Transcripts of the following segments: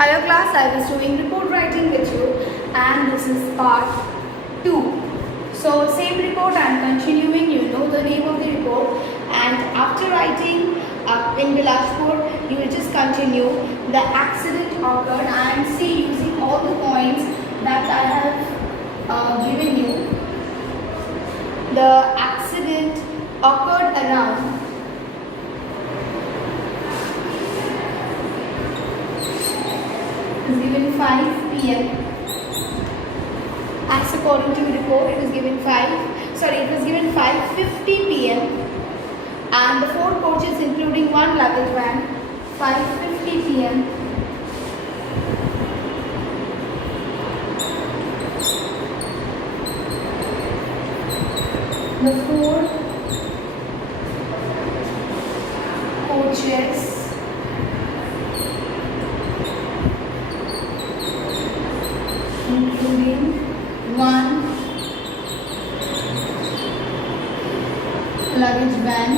Hello class, I was doing report writing with you and this is part 2. So same report I am continuing, you know the name of the report, and after writing in Bilashpur you will just continue the accident occurred and see using all the points that I have given you. The accident occurred around given 5 p.m. As according to the report, it was given 5:50 p.m. and the 4 coaches including 1 luggage van, 5:50 p.m. The 4 coaches including 1 luggage van.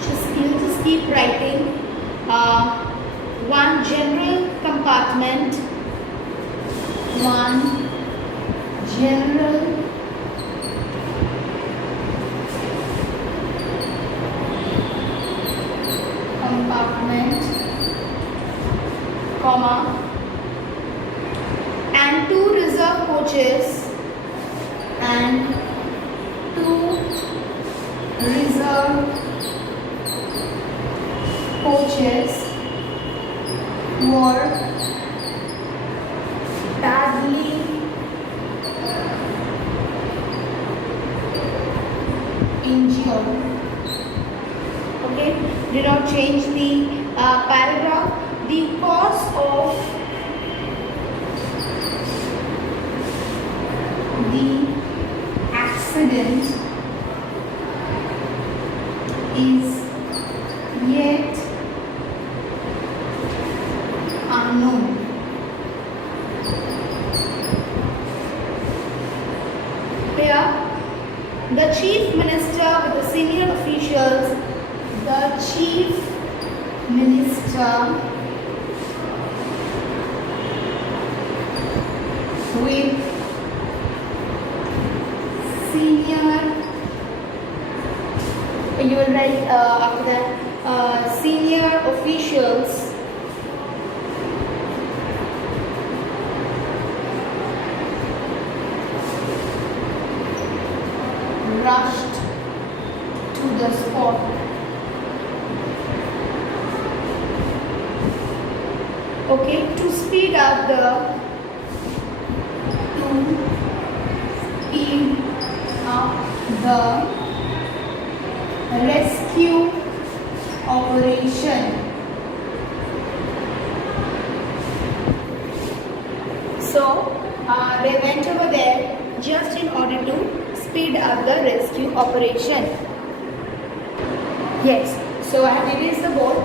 Just keep writing. 1 general compartment. 1 general compartment, comma, and 2 reserve coaches and 2 reserve coaches were badly injured. Okay, do not change the paragraph. The cause of the accident is yet unknown. Here, the chief minister with the senior officials, the chief minister with senior, you will write after that senior officials rushed to the spot. Okay, to speed up the rescue operation. So they went over there just in order to speed up the rescue operation. Yes, so I have erased the board,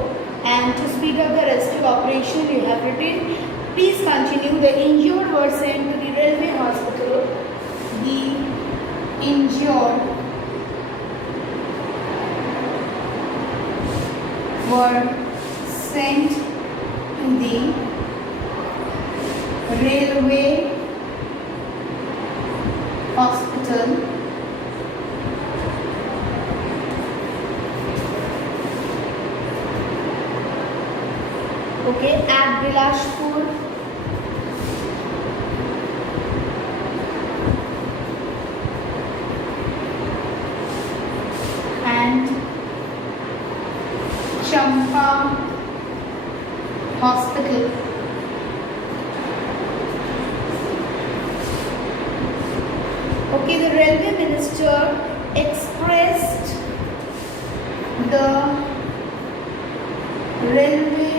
and to speed up the rescue operation you have written, please continue. The injured were sent to the railway hospital. The injured were sent to the railway hospital. Okay, at Bilashpur. And Champa Hospital. Okay, the railway minister expressed the railway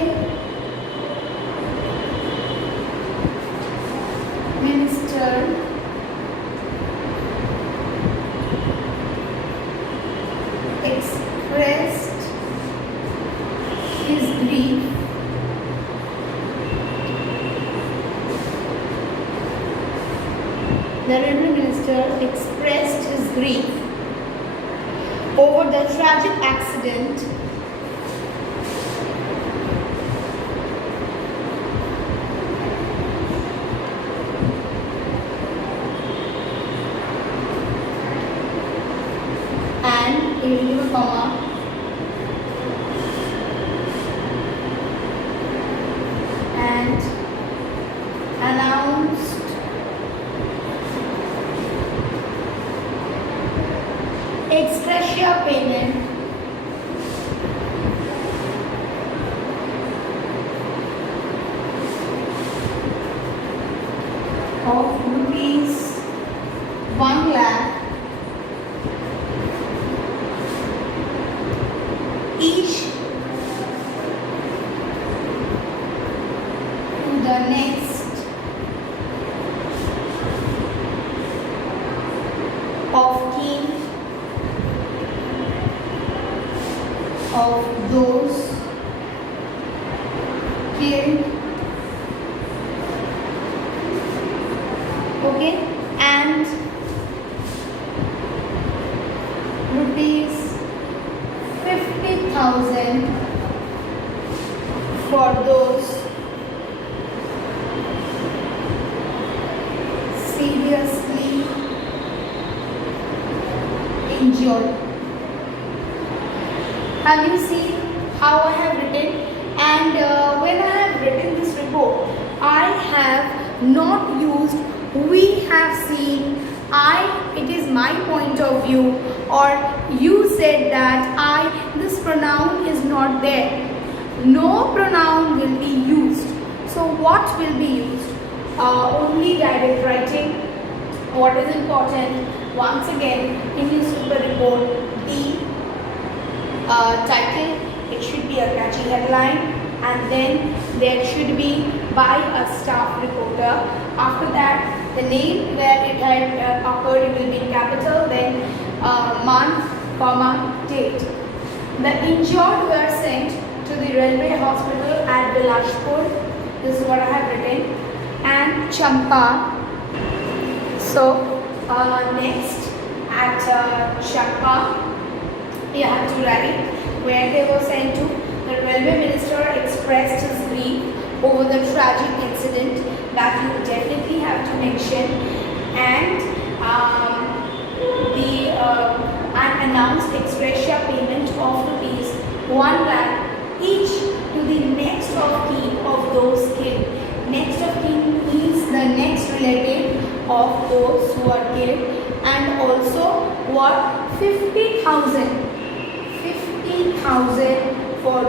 minister expressed his grief over the tragic accident and announced ex gratia payment of rupees 1 lakh each to the next of kin of those killed, okay, and rupees 50,000 for those seriously injured. Have you seen how I have written? And when I have written this report, I have not used we have seen, it is my point of view, or you said that this pronoun is not there. No pronoun will be used. So what will be used? Only direct writing. What is important? Once again, in newspaper report, the title, it should be a catchy headline, and then there should be by a staff reporter. After that, the name where it had occurred, it will be in capital, then month, comma, date. The injured were sent to the railway hospital at Bilashpur. This is what I have written. And Champa. So next at Champa, you have to write where they were sent to. The railway minister expressed his grief over the tragic incident, that you definitely have to mention, and and announced ex gratia payment of rupees 1 lakh each to the next of kin of those killed. Next of kin means the next relative of those who are killed, and also what, 50,000 for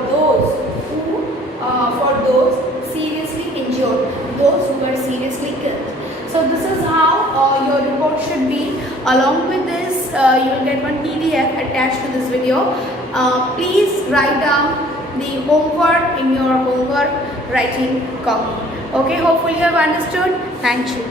those seriously injured, those who were seriously killed. So this is how your report should be. Along with this, you will get one PDF attached to this video. Please write down the homework in your homework writing copy. Okay, hopefully you have understood. Thank you.